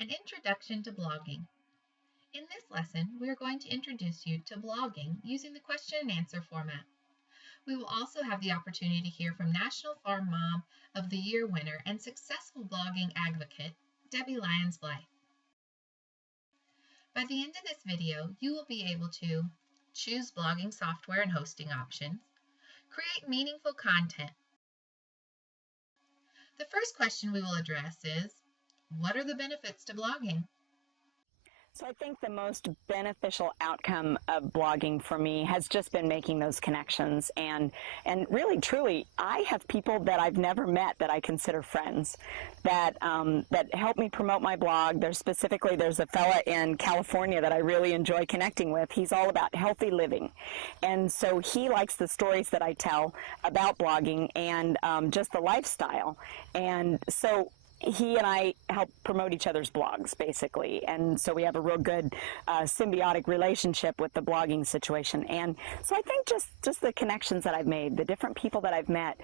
An Introduction to Blogging. In this lesson, we are going to introduce you to blogging using the question and answer format. We will also have the opportunity to hear from National Farm Mom of the Year winner and successful blogging advocate, Debbie Lyons-Blythe. By the end of this video, you will be able to choose blogging software and hosting options, create meaningful content. The first question we will address is, what are the benefits to blogging? So I think the most beneficial outcome of blogging for me has just been making those connections, and really truly I have people that I've never met that I consider friends that help me promote my blog. There's a fella in California that I really enjoy connecting with. He's all about healthy living, and so he likes the stories that I tell about blogging and just the lifestyle, and so he and I help promote each other's blogs, basically, and so we have a real good symbiotic relationship with the blogging situation. And so I think just the connections that I've made, the different people that I've met.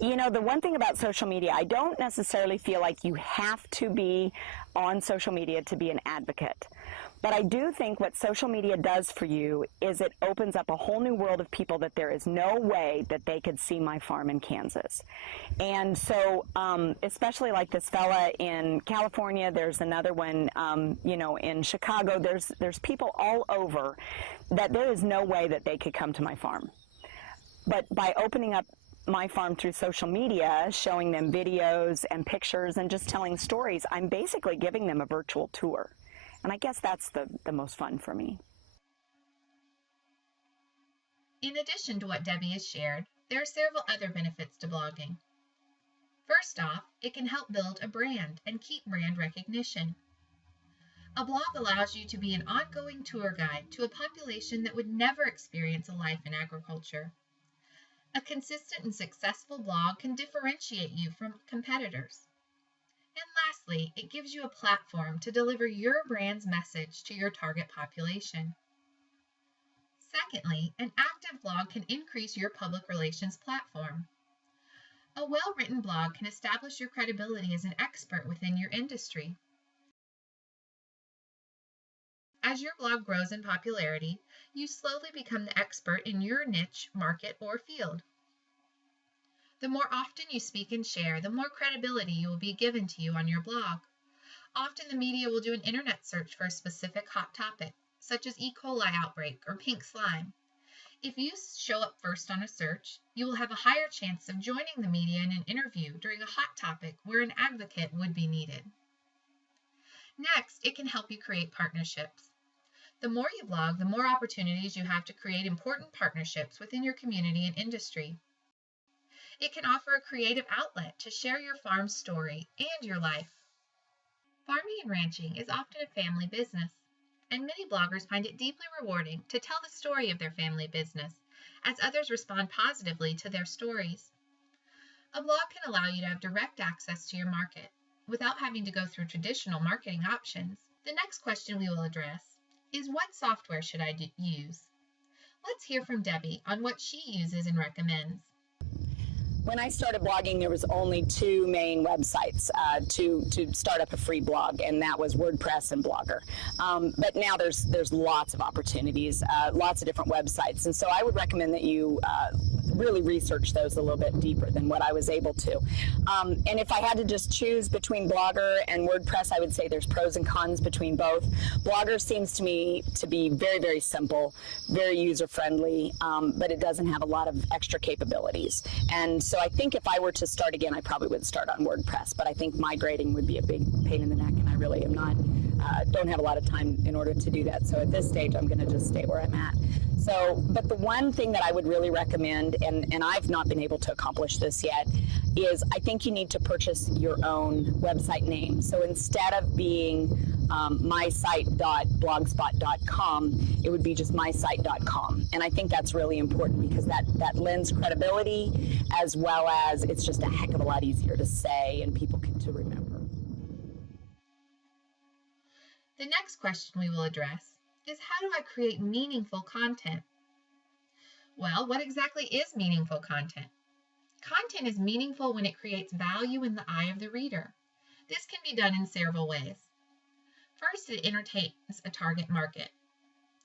You know, the one thing about social media, I don't necessarily feel like you have to be on social media to be an advocate. But I do think what social media does for you is it opens up a whole new world of people that there is no way that they could see my farm in Kansas. And so, especially like this fella in California, there's another one, in Chicago, there's people all over that there is no way that they could come to my farm. But by opening up my farm through social media, showing them videos and pictures and just telling stories, I'm basically giving them a virtual tour. And I guess that's the most fun for me. In addition to what Debbie has shared, there are several other benefits to blogging. First off, it can help build a brand and keep brand recognition. A blog allows you to be an ongoing tour guide to a population that would never experience a life in agriculture. A consistent and successful blog can differentiate you from competitors. And lastly, it gives you a platform to deliver your brand's message to your target population. Secondly, an active blog can increase your public relations platform. A well-written blog can establish your credibility as an expert within your industry. As your blog grows in popularity, you slowly become the expert in your niche, market, or field. The more often you speak and share, the more credibility you will be given to you on your blog. Often the media will do an internet search for a specific hot topic, such as E. coli outbreak or pink slime. If you show up first on a search, you will have a higher chance of joining the media in an interview during a hot topic where an advocate would be needed. Next, it can help you create partnerships. The more you blog, the more opportunities you have to create important partnerships within your community and industry. It can offer a creative outlet to share your farm's story and your life. Farming and ranching is often a family business, and many bloggers find it deeply rewarding to tell the story of their family business, as others respond positively to their stories. A blog can allow you to have direct access to your market without having to go through traditional marketing options. The next question we will address is, what software should I use? Let's hear from Debbie on what she uses and recommends. When I started blogging, there was only two main websites to start up a free blog, and that was WordPress and Blogger. But now there's lots of opportunities, lots of different websites, and so I would recommend that you really research those a little bit deeper than what I was able to. And if I had to just choose between Blogger and WordPress, I would say there's pros and cons between both. Blogger seems to me to be very, very simple, very user-friendly, but it doesn't have a lot of extra capabilities. And so I think if I were to start again, I probably would start on WordPress, but I think migrating would be a big pain in the neck, and I really am not, don't have a lot of time in order to do that. So at this stage, I'm going to just stay where I'm at. So, but the one thing that I would really recommend, and I've not been able to accomplish this yet, is I think you need to purchase your own website name. So instead of being mysite.blogspot.com, it would be just mysite.com. And I think that's really important because that lends credibility, as well as it's just a heck of a lot easier to say and people to remember. The next question we will address is, how do I create meaningful content? Well, what exactly is meaningful content? Content is meaningful when it creates value in the eye of the reader. This can be done in several ways. First, it entertains a target market.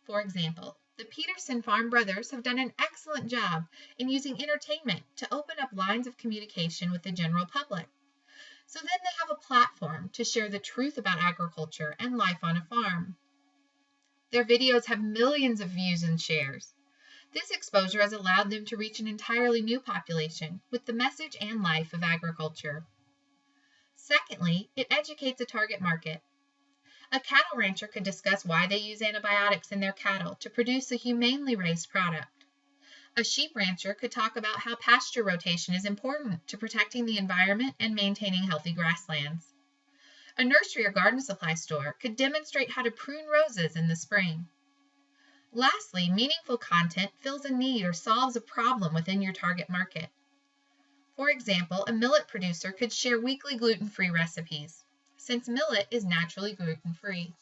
For example, the Peterson Farm brothers have done an excellent job in using entertainment to open up lines of communication with the general public. So then they have a platform to share the truth about agriculture and life on a farm. Their videos have millions of views and shares. This exposure has allowed them to reach an entirely new population with the message and life of agriculture. Secondly, it educates a target market. A cattle rancher could discuss why they use antibiotics in their cattle to produce a humanely raised product. A sheep rancher could talk about how pasture rotation is important to protecting the environment and maintaining healthy grasslands. A nursery or garden supply store could demonstrate how to prune roses in the spring. Lastly, meaningful content fills a need or solves a problem within your target market. For example, a millet producer could share weekly gluten-free recipes, since millet is naturally gluten-free.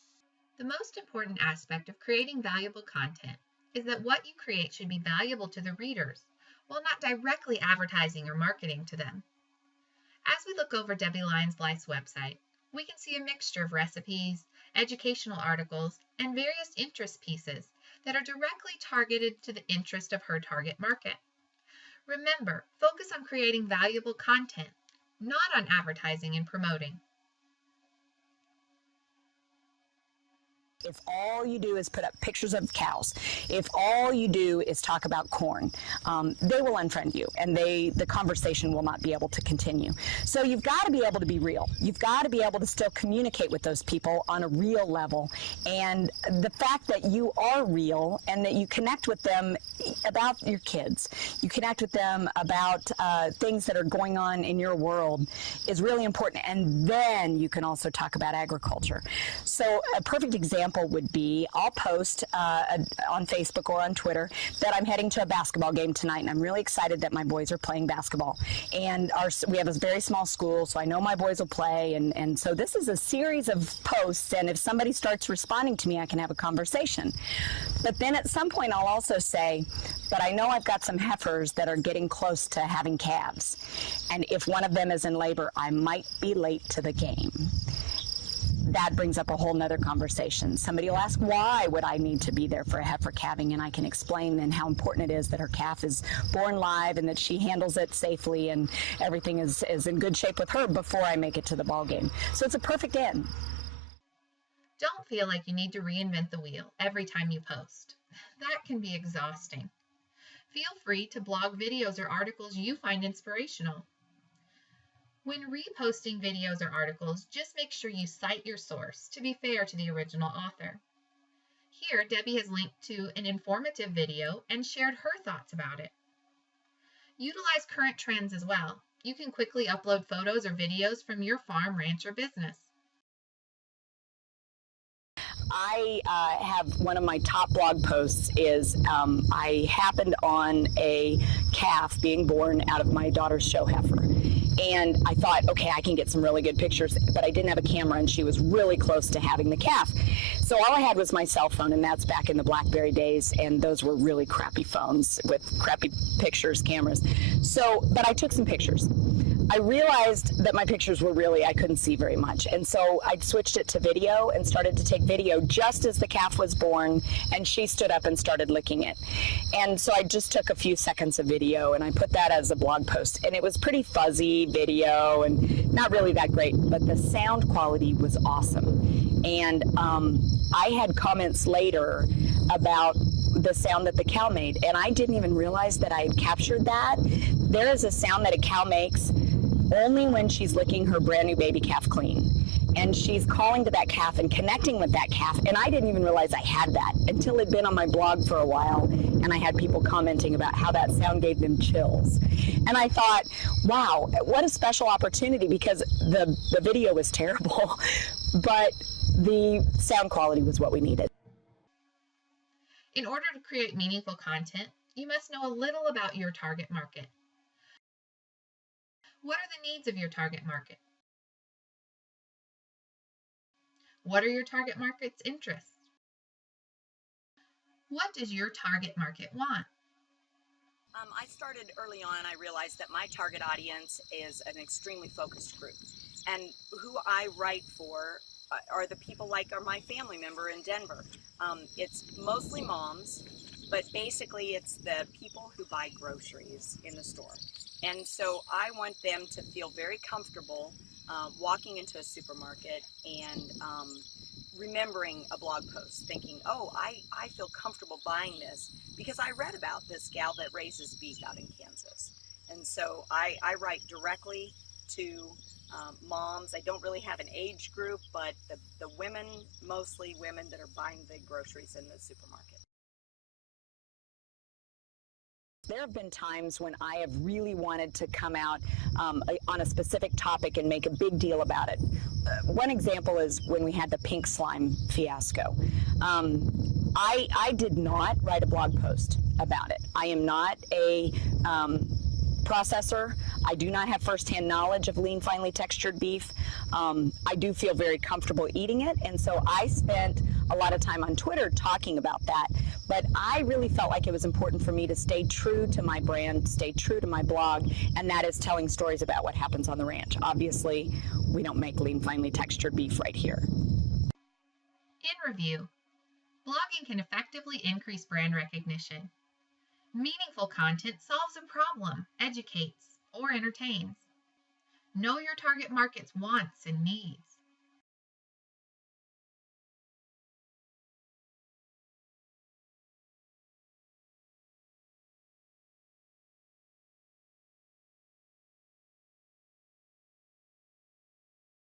The most important aspect of creating valuable content is that what you create should be valuable to the readers, while not directly advertising or marketing to them. As we look over Debbie Lyons Life's website, we can see a mixture of recipes, educational articles, and various interest pieces that are directly targeted to the interest of her target market. Remember, focus on creating valuable content, not on advertising and promoting. If all you do is put up pictures of cows, if all you do is talk about corn, they will unfriend you, and the conversation will not be able to continue. So you've got to be able to be real. You've got to be able to still communicate with those people on a real level. And the fact that you are real and that you connect with them about your kids, you connect with them about things that are going on in your world is really important. And then you can also talk about agriculture. So a perfect example would be I'll post on Facebook or on Twitter that I'm heading to a basketball game tonight, and I'm really excited that my boys are playing basketball. And we have a very small school, so I know my boys will play, and so this is a series of posts, and if somebody starts responding to me, I can have a conversation. But then at some point I'll also say, but I know I've got some heifers that are getting close to having calves, and if one of them is in labor, I might be late to the game. That brings up a whole nother conversation. Somebody will ask, why would I need to be there for a heifer calving? And I can explain then how important it is that her calf is born live and that she handles it safely and everything is in good shape with her before I make it to the ball game. So it's a perfect end. Don't feel like you need to reinvent the wheel every time you post. That can be exhausting. Feel free to blog videos or articles you find inspirational. When reposting videos or articles, just make sure you cite your source to be fair to the original author. Here, Debbie has linked to an informative video and shared her thoughts about it. Utilize current trends as well. You can quickly upload photos or videos from your farm, ranch, or business. I have one of my top blog posts is I happened on a calf being born out of my daughter's show heifer. And I thought, okay, I can get some really good pictures, but I didn't have a camera and she was really close to having the calf. So all I had was my cell phone, and that's back in the BlackBerry days, and those were really crappy phones with crappy pictures, cameras. So, but I took some pictures. I realized that my pictures were really, I couldn't see very much. And so I switched it to video and started to take video just as the calf was born, and she stood up and started licking it. And so I just took a few seconds of video and I put that as a blog post. And it was pretty fuzzy video and not really that great, but the sound quality was awesome. And I had comments later about the sound that the cow made, and I didn't even realize that I had captured that. There is a sound that a cow makes only when she's licking her brand new baby calf clean. And she's calling to that calf and connecting with that calf. And I didn't even realize I had that until it'd been on my blog for a while. And I had people commenting about how that sound gave them chills. And I thought, wow, what a special opportunity, because the video was terrible, but the sound quality was what we needed. In order to create meaningful content, you must know a little about your target market. What are the needs of your target market? What are your target market's interests? What does your target market want? I started early on. I realized that my target audience is an extremely focused group. And who I write for are the people like are my family member in Denver. It's mostly moms, but basically it's the people who buy groceries in the store. And so I want them to feel very comfortable walking into a supermarket and remembering a blog post, thinking, oh, I feel comfortable buying this because I read about this gal that raises beef out in Kansas. And so I write directly to moms. I don't really have an age group, but the women, mostly women that are buying the groceries in the supermarket. There have been times when I have really wanted to come out on a specific topic and make a big deal about it. One example is when we had the pink slime fiasco. I did not write a blog post about it. I am not a processor. I do not have firsthand knowledge of lean, finely textured beef. I do feel very comfortable eating it, and so I spent a lot of time on Twitter talking about that. But I really felt like it was important for me to stay true to my brand, stay true to my blog, and that is telling stories about what happens on the ranch. Obviously, we don't make lean, finely textured beef right here. In review, blogging can effectively increase brand recognition. Meaningful content solves a problem, educates, or entertains. Know your target market's wants and needs.